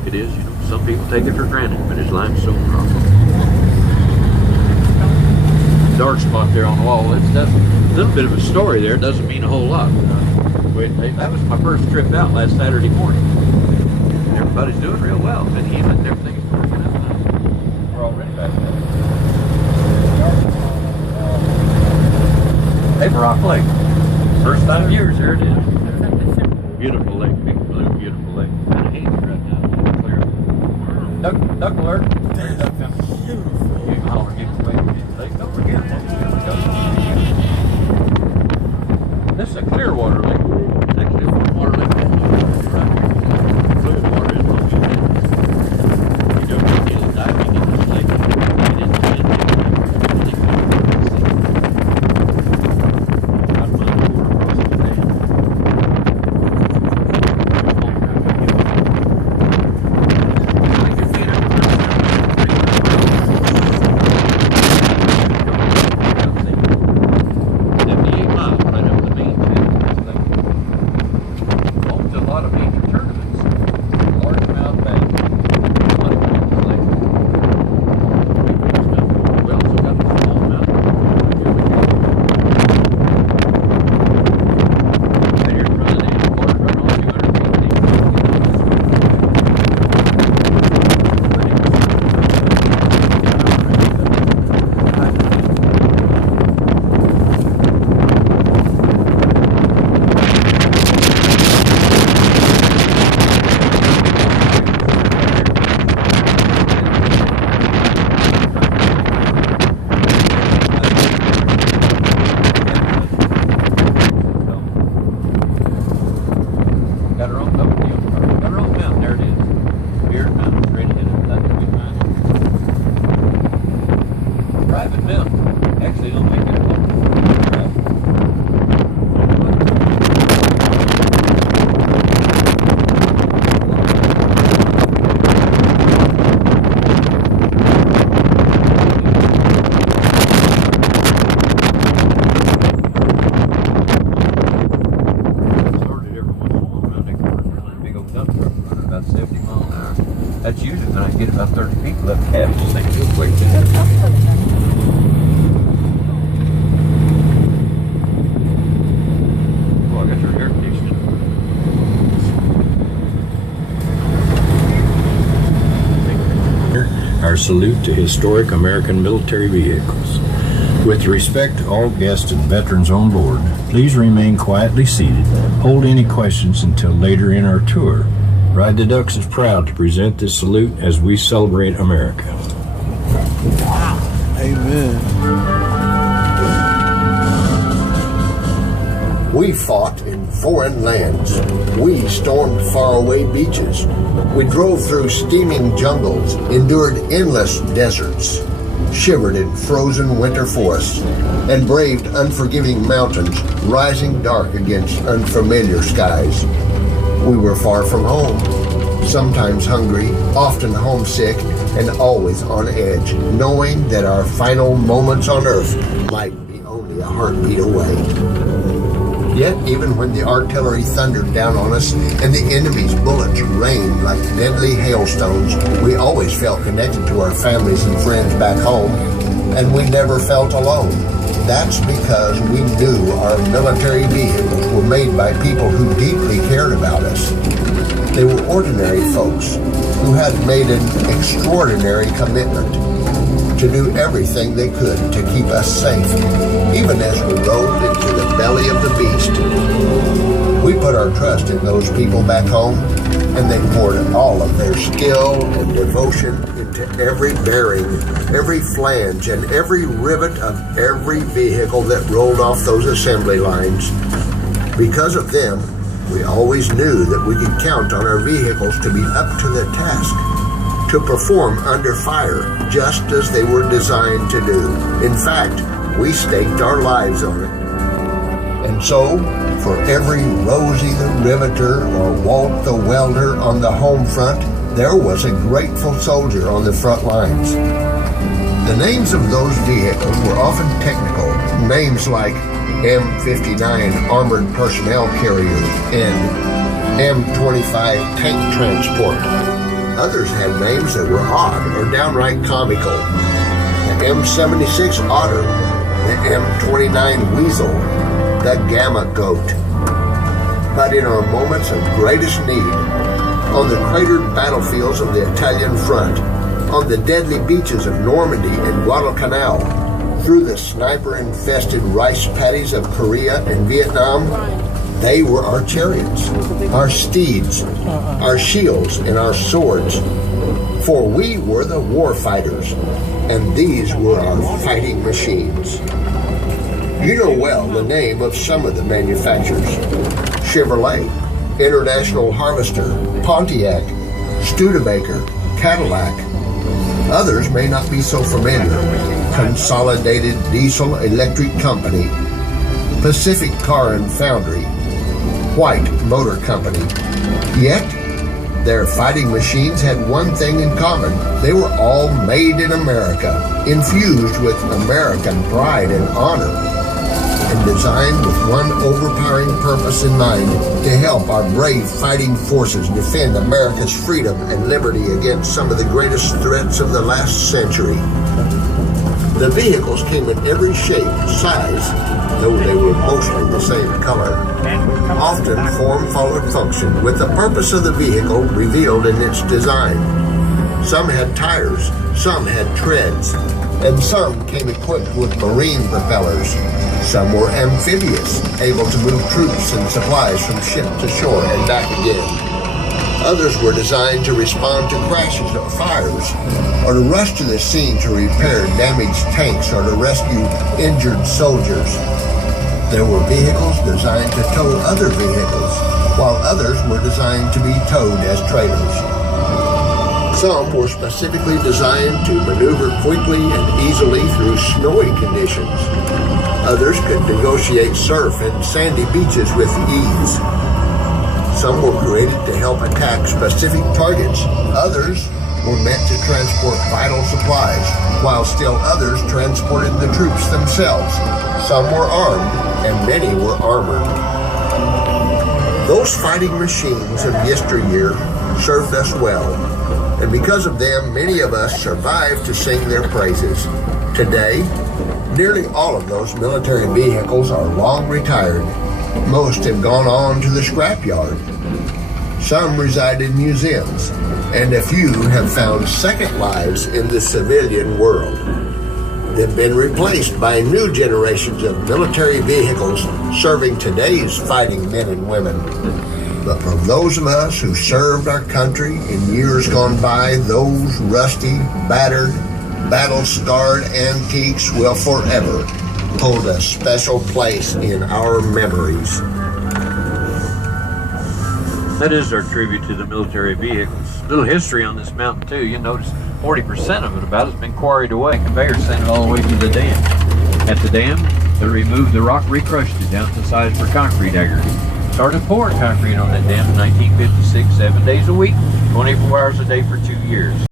rock it is. You know, some people take it for granted, but it's limestone rock. Dark spot there on the wall. That's a little bit of a story there. It doesn't mean a whole lot. That was my first trip out last Saturday morning. And everybody's doing real well. Been healing. Everything's working out nice. We're already back there. Paper Rock Lake. First time in years. There it is. Beautiful lake. Big blue, beautiful lake. Kind of hazy right now. Clear. Duck alert. There's duck coming. You can holler, get away from the lake. Don't forget. This is a clear water lake. It's actually a water lake. Fluid water is what we did. You don't get diving in this lake. It isn't That's usually when I get about 30 people up cabs. Just think real quick. Oh, I got your air conditioning. Our salute to historic American military vehicles. With respect to all guests and veterans on board, please remain quietly seated. Hold any questions until later in our tour. Ride the Ducks is proud to present this salute as we celebrate America. Amen. We fought in foreign lands. We stormed faraway beaches. We drove through steaming jungles, endured endless deserts, shivered in frozen winter forests, and braved unforgiving mountains rising dark against unfamiliar skies. We were far from home, sometimes hungry, often homesick, and always on edge, knowing that our final moments on earth might be only a heartbeat away. Yet, even when the artillery thundered down on us and the enemy's bullets rained like deadly hailstones, we always felt connected to our families and friends back home, and we never felt alone. That's because we knew our military vehicles were made by people who deeply cared about us. They were ordinary folks who had made an extraordinary commitment to do everything they could to keep us safe, even as we rode into the belly of the beast. We put our trust in those people back home, and they poured all of their skill and devotion into every bearing, every flange, and every rivet of every vehicle that rolled off those assembly lines. Because of them, we always knew that we could count on our vehicles to be up to the task, to perform under fire just as they were designed to do. In fact, we staked our lives on it. And so, for every Rosie the Riveter or Walt the Welder on the home front, there was a grateful soldier on the front lines. The names of those vehicles were often technical, names like M59 Armored Personnel Carrier and M25 Tank Transport. Others had names that were odd or downright comical. The M76 Otter, the M29 Weasel, the Gamma Goat. But in our moments of greatest need, on the cratered battlefields of the Italian front, on the deadly beaches of Normandy and Guadalcanal, through the sniper-infested rice paddies of Korea and Vietnam, they were our chariots, our steeds, our shields, and our swords. For we were the war fighters, and these were our fighting machines. You know well the name of some of the manufacturers: Chevrolet, International Harvester, Pontiac, Studebaker, Cadillac. Others may not be so familiar: Consolidated Diesel Electric Company, Pacific Car and Foundry, White Motor Company. Yet, their fighting machines had one thing in common: they were all made in America, infused with American pride and honor, and designed with one overpowering purpose in mind: to help our brave fighting forces defend America's freedom and liberty against some of the greatest threats of the last century. The vehicles came in every shape, size, though they were mostly the same color. Often form followed function, with the purpose of the vehicle revealed in its design. Some had tires, some had treads, and some came equipped with marine propellers. Some were amphibious, able to move troops and supplies from ship to shore and back again. Others were designed to respond to crashes or fires, or to rush to the scene to repair damaged tanks or to rescue injured soldiers. There were vehicles designed to tow other vehicles, while others were designed to be towed as trailers. Some were specifically designed to maneuver quickly and easily through snowy conditions. Others could negotiate surf and sandy beaches with ease. Some were created to help attack specific targets. Others were meant to transport vital supplies, while still others transported the troops themselves. Some were armed, and many were armored. Those fighting machines of yesteryear served us well, and because of them, many of us survived to sing their praises. Today, nearly all of those military vehicles are long retired. Most have gone on to the scrapyard. Some reside in museums, and a few have found second lives in the civilian world. They've been replaced by new generations of military vehicles serving today's fighting men and women. But for those of us who served our country in years gone by, those rusty, battered, battle-scarred antiques will forever hold a special place in our memories. That is our tribute to the military vehicles. Little history on this mountain too. You notice 40% of it about has been quarried away. Conveyor sent it all the way to the dam. At the dam, they removed the rock, recrushed it down to size for concrete aggregate. Started pouring concrete on that dam in 1956, 7 days a week, 24 hours a day for 2 years.